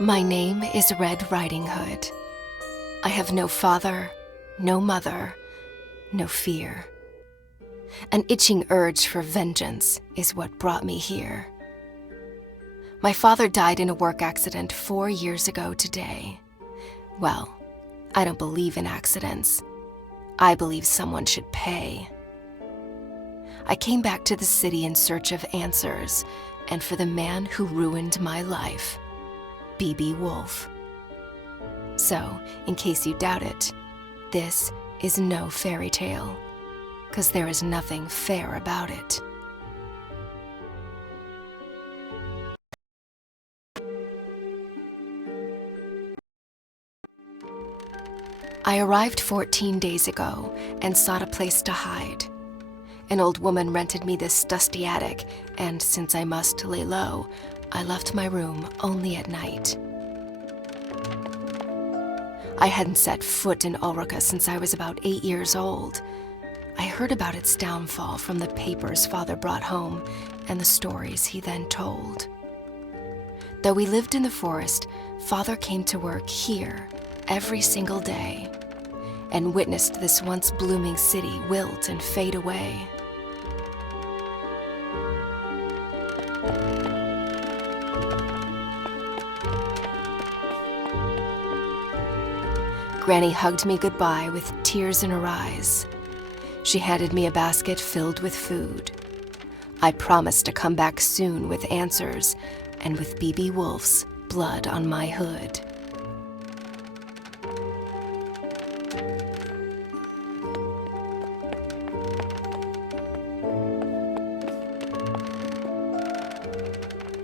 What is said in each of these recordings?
My name is Red Riding Hood. I have no father, no mother, no fear. An itching urge for vengeance is what brought me here. My father died in a work accident 4 years ago today. Well, I don't believe in accidents. I believe someone should pay. I came back to the city in search of answers, and for the man who ruined my life, БиБи Вульф. So, in case you doubt it, this is no fairy tale, 'cause there is nothing fair about it. I arrived 14 days ago and sought a place to hide. An old woman rented me this dusty attic, and since I must lay low, I left my room only at night. I hadn't set foot in Ульрика since I was about 8 years old. I heard about its downfall from the papers Father brought home and the stories he then told. Though we lived in the forest, Father came to work here every single day and witnessed this once blooming city wilt and fade away. Granny hugged me goodbye with tears in her eyes. She handed me a basket filled with food. I promised to come back soon with answers and with БиБи Вульф's blood on my hood.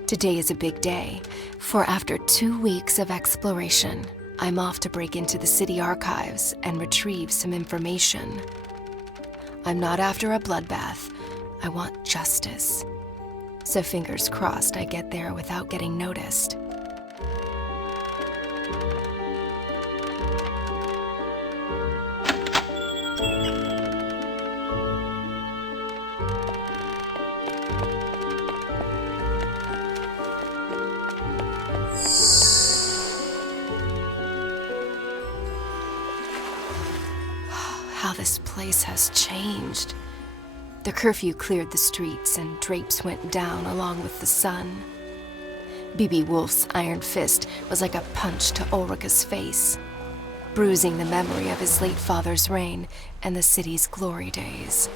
Today is a big day, for after 2 weeks of exploration, I'm off to break into the city archives and retrieve some information. I'm not after a bloodbath. I want justice. So fingers crossed I get there without getting noticed. How this place has changed. The curfew cleared the streets and drapes went down along with the sun. БиБи Вульф's iron fist was like a punch to Ульрик's face, bruising the memory of his late father's reign and the city's glory days.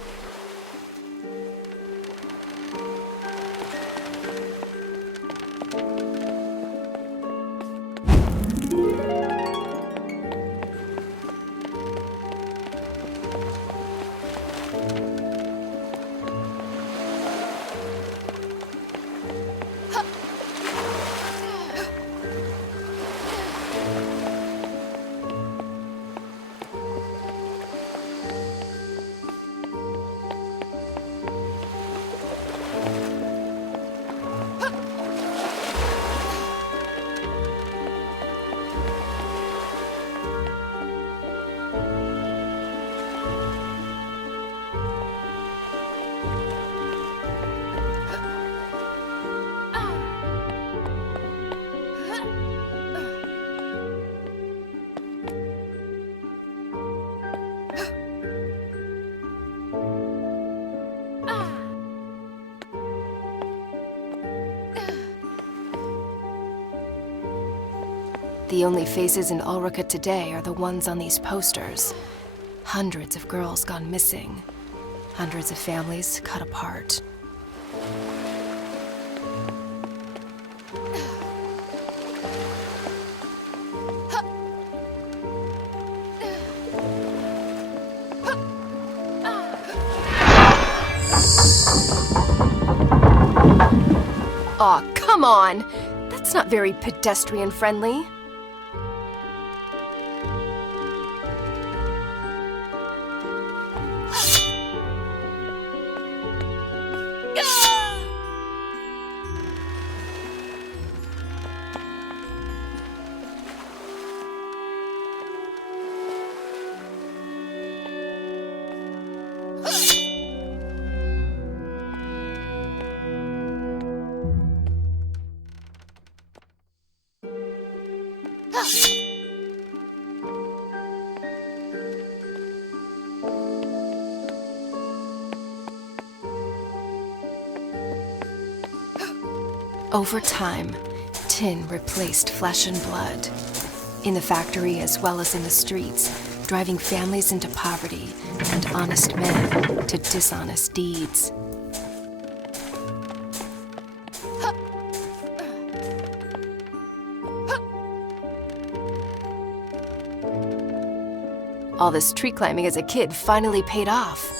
The only faces in Ульрика today are the ones on these posters. Hundreds of girls gone missing. Hundreds of families cut apart. Aw, come on! That's not very pedestrian-friendly. Over time, tin replaced flesh and blood. In the factory as well as in the streets, driving families into poverty and honest men to dishonest deeds. All this tree climbing as a kid finally paid off.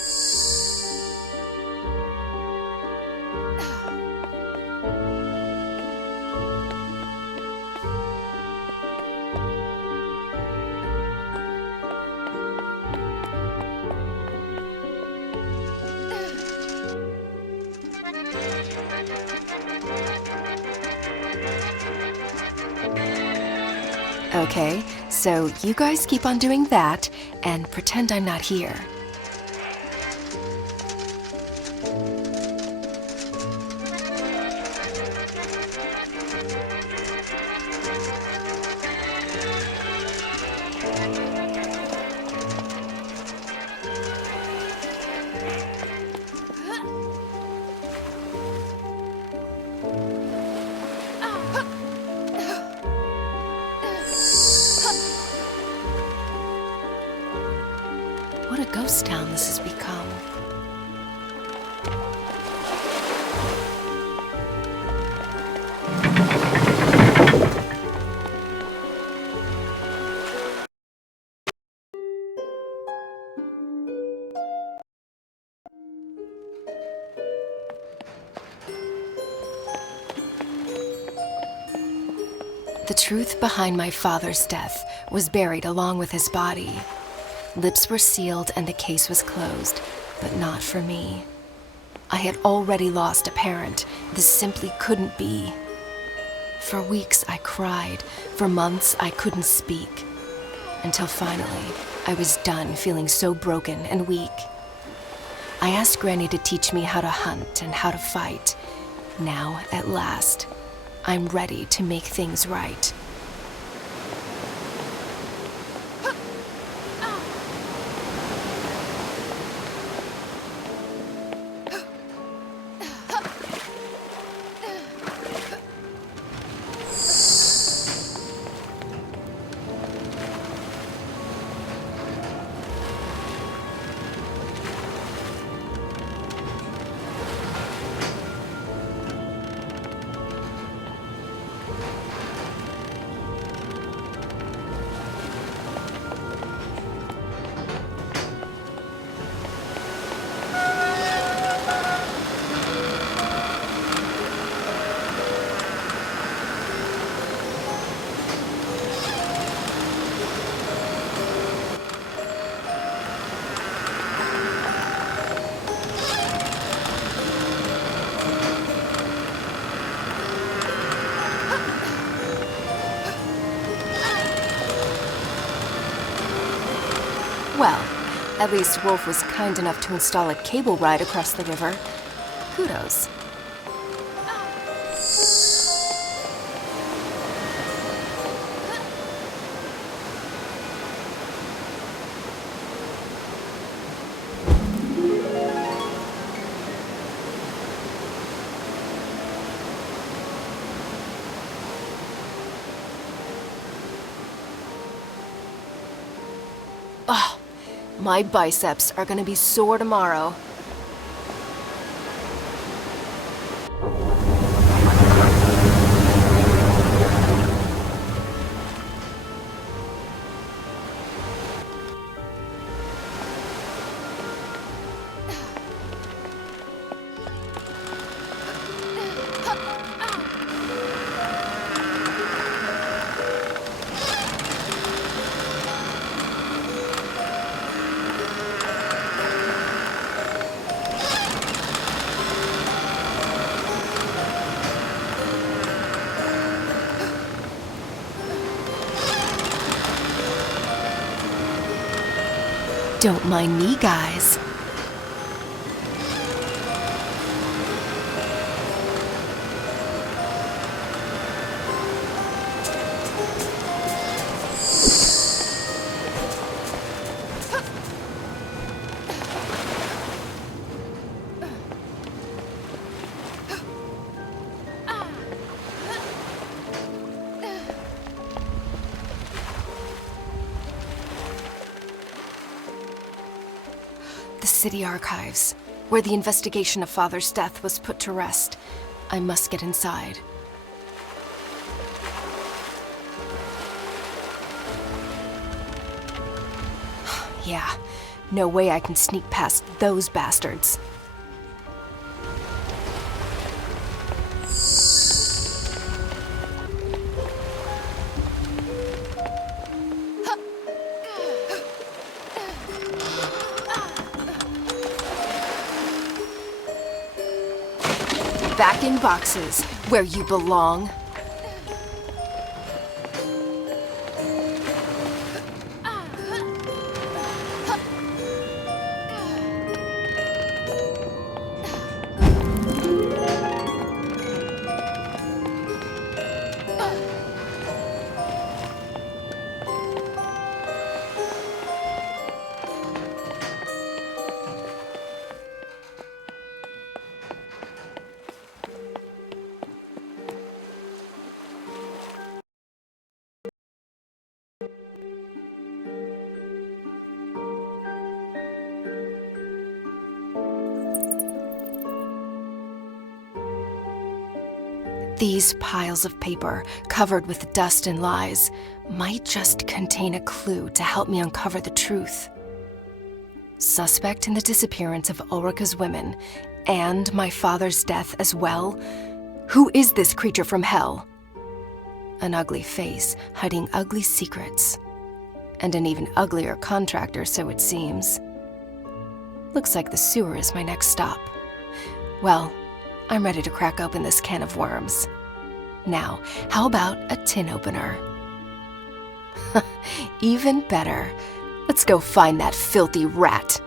Okay, so you guys keep on doing that and pretend I'm not here. What a ghost town this has become. The truth behind my father's death was buried along with his body. Lips were sealed and the case was closed, but not for me. I had already lost a parent. This simply couldn't be. For weeks I cried. For months I couldn't speak. Until finally, I was done feeling so broken and weak. I asked Granny to teach me how to hunt and how to fight. Now, at last, I'm ready to make things right. Well, at least Woolfe was kind enough to install a cable ride across the river. Kudos. Oh, my biceps are gonna be sore tomorrow. Don't mind me, guys. The city archives, where the investigation of Father's death was put to rest. I must get inside. Yeah, no way I can sneak past those bastards. Back in boxes, where you belong. These piles of paper, covered with dust and lies, might just contain a clue to help me uncover the truth. Suspect in the disappearance of Ulrika's women, and my father's death as well? Who is this creature from hell? An ugly face, hiding ugly secrets. And an even uglier contractor, so it seems. Looks like the sewer is my next stop. Well, I'm ready to crack open this can of worms. Now, how about a tin opener? Even better. Let's go find that filthy rat.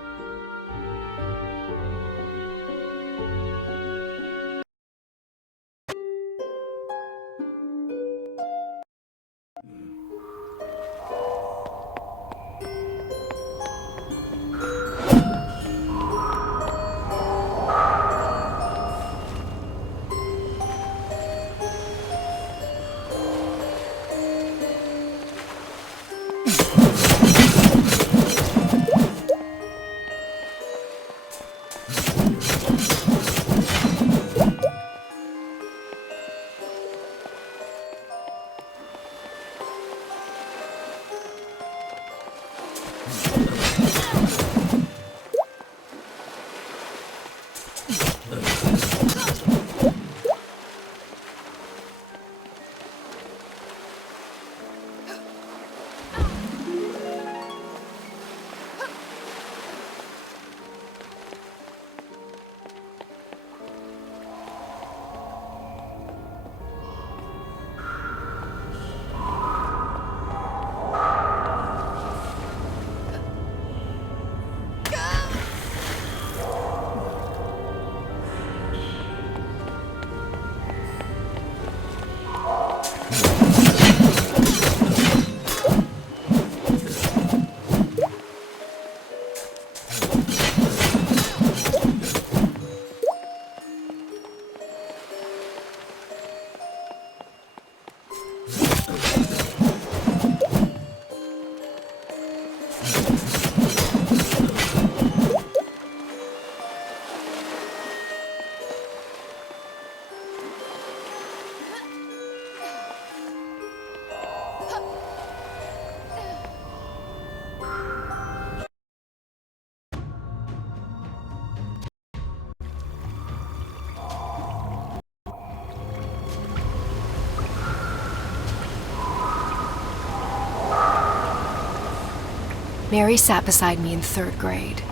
Mary sat beside me in 3rd grade.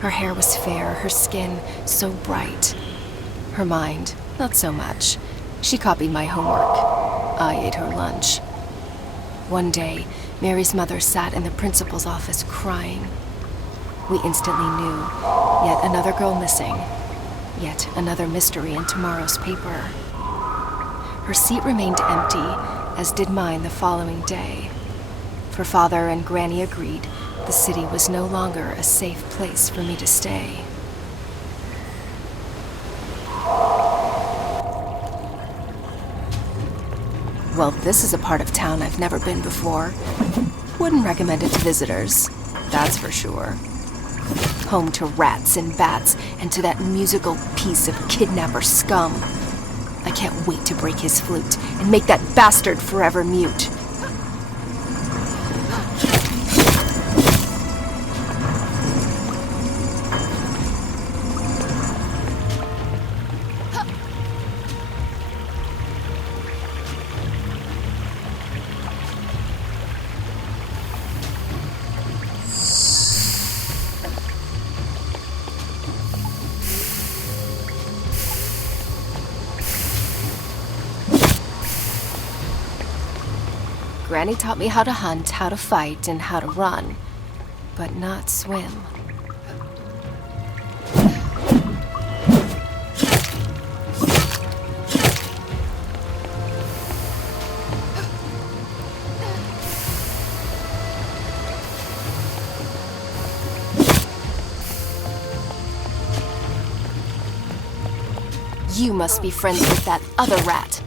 Her hair was fair, her skin so bright. Her mind, not so much. She copied my homework. I ate her lunch. One day, Mary's mother sat in the principal's office crying. We instantly knew, yet another girl missing. Yet another mystery in tomorrow's paper. Her seat remained empty, as did mine the following day. For Father and Granny agreed the city was no longer a safe place for me to stay. Well, this is a part of town I've never been before. Wouldn't recommend it to visitors, that's for sure. Home to rats and bats, and to that musical piece of kidnapper scum. I can't wait to break his flute and make that bastard forever mute. Granny taught me how to hunt, how to fight, and how to run, but not swim. You must be friends with that other rat.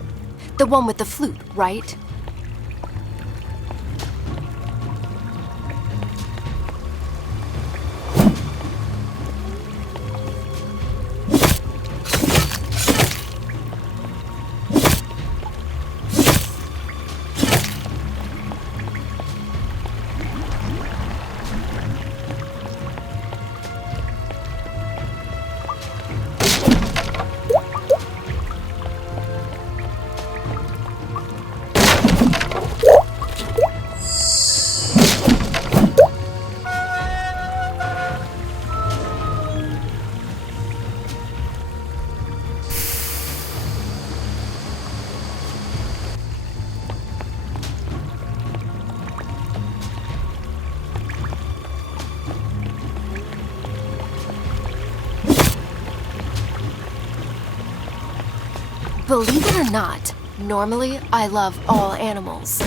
The one with the flute, right? Believe it or not, normally I love all animals.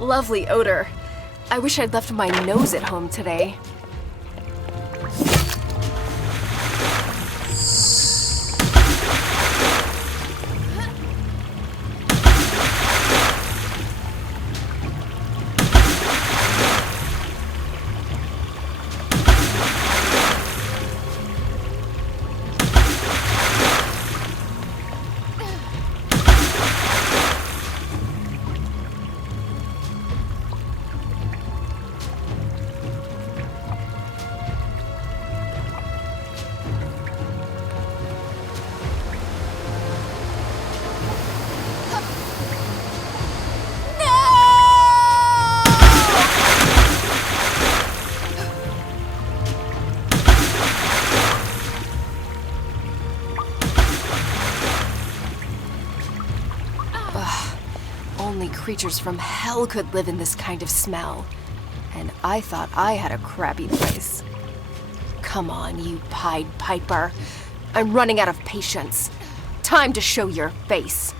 Lovely odor. I wish I'd left my nose at home today. Only creatures from hell could live in this kind of smell. And I thought I had a crappy place. Come on, you Pied Piper. I'm running out of patience. time to show your face.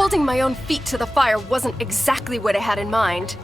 Holding my own feet to the fire wasn't exactly what I had in mind.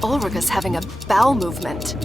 Ульrик is having a bowel movement.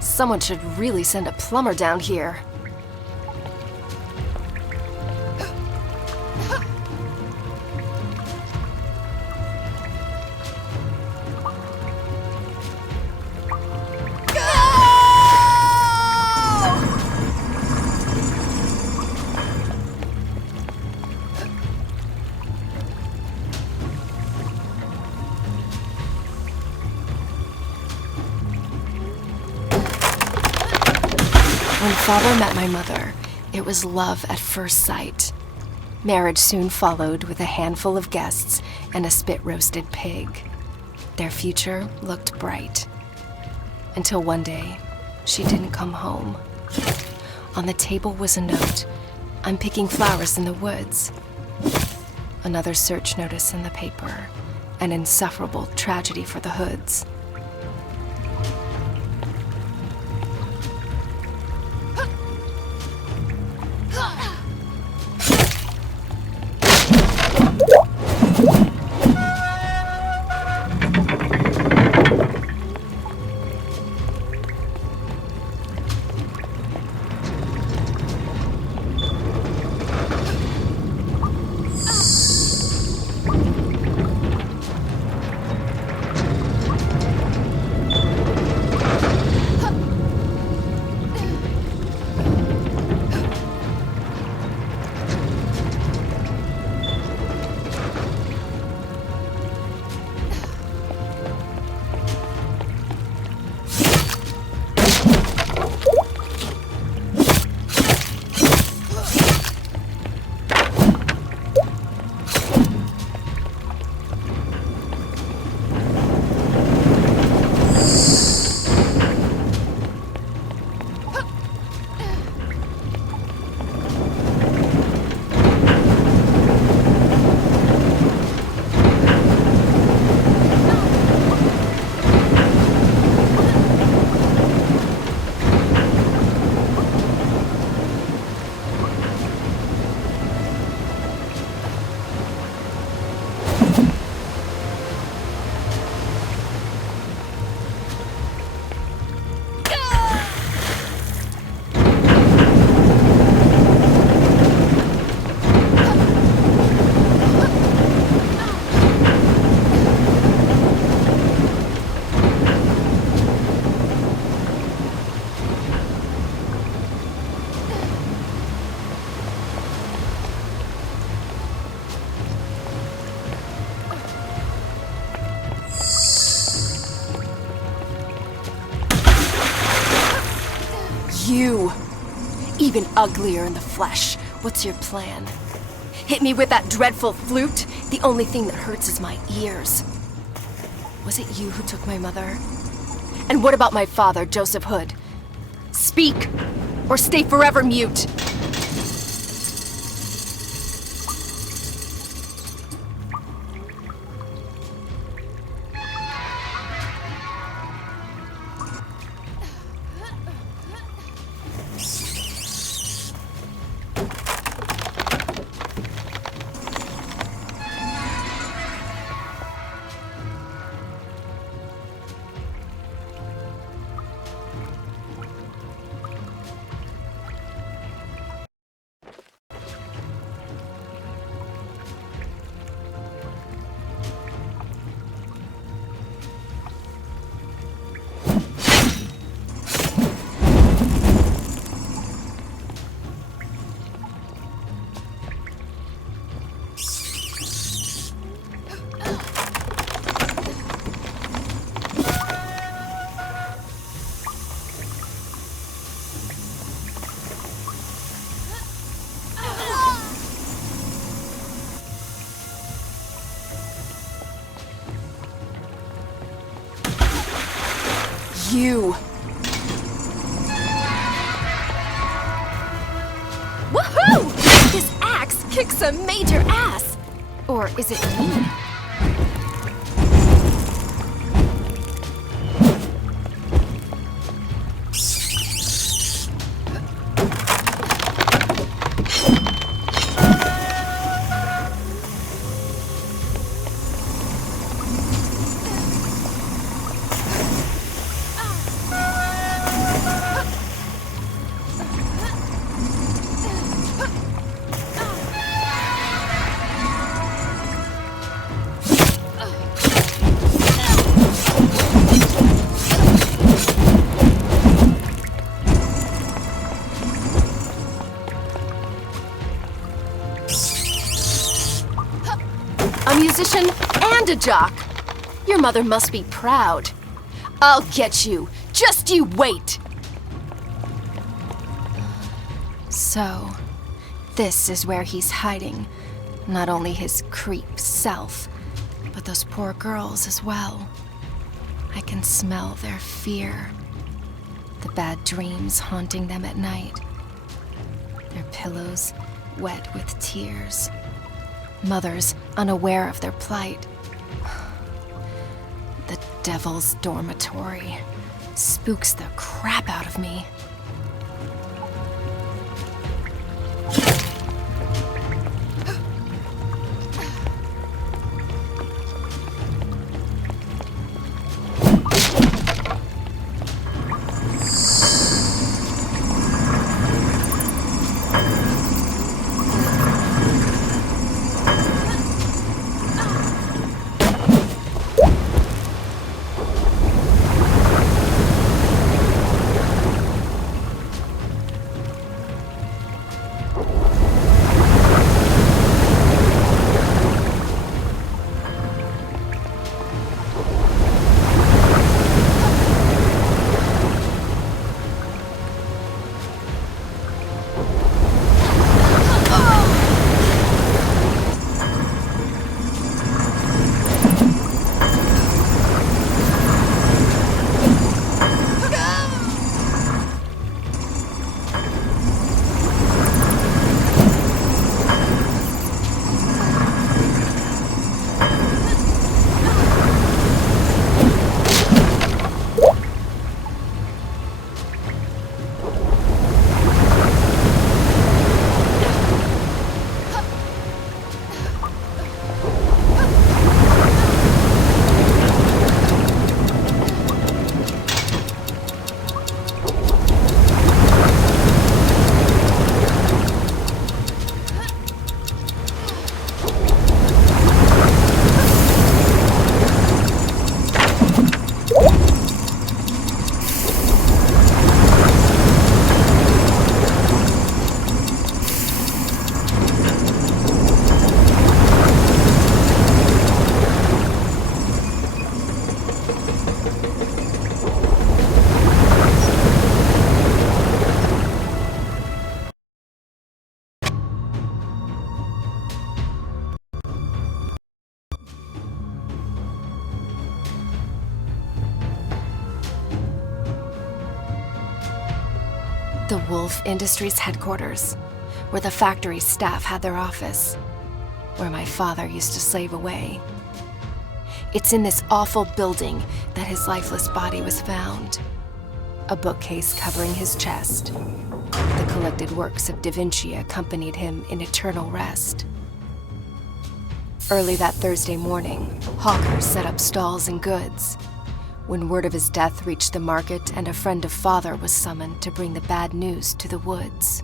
Someone should really send a plumber down here. When Father met my mother, it was love at first sight. Marriage soon followed with a handful of guests and a spit-roasted pig. Their future looked bright. Until one day, she didn't come home. On the table was a note. I'm picking flowers in the woods. Another search notice in the paper. An insufferable tragedy for the Hoods. You! Even uglier in the flesh. What's your plan? Hit me with that dreadful flute? The only thing that hurts is my ears. Was it you who took my mother? And what about my father, Joseph Hood? Speak, or stay forever mute. you! Woohoo! This axe kicks some major ass! Or is it me? A musician and a jock. Your mother must be proud. I'll get you. Just you wait. So, this is where he's hiding. Not only his creep self, but those poor girls as well. I can smell their fear. The bad dreams haunting them at night. Their pillows wet with tears. Mothers unaware of their plight. The devil's dormitory spooks the crap out of me. The Woolfe Industries headquarters, where the factory staff had their office, where my father used to slave away. It's in this awful building that his lifeless body was found. A bookcase covering his chest. The collected works of Da Vinci accompanied him in eternal rest. Early that Thursday morning, hawkers set up stalls and goods. When word of his death reached the market and a friend of father was summoned to bring the bad news to the woods.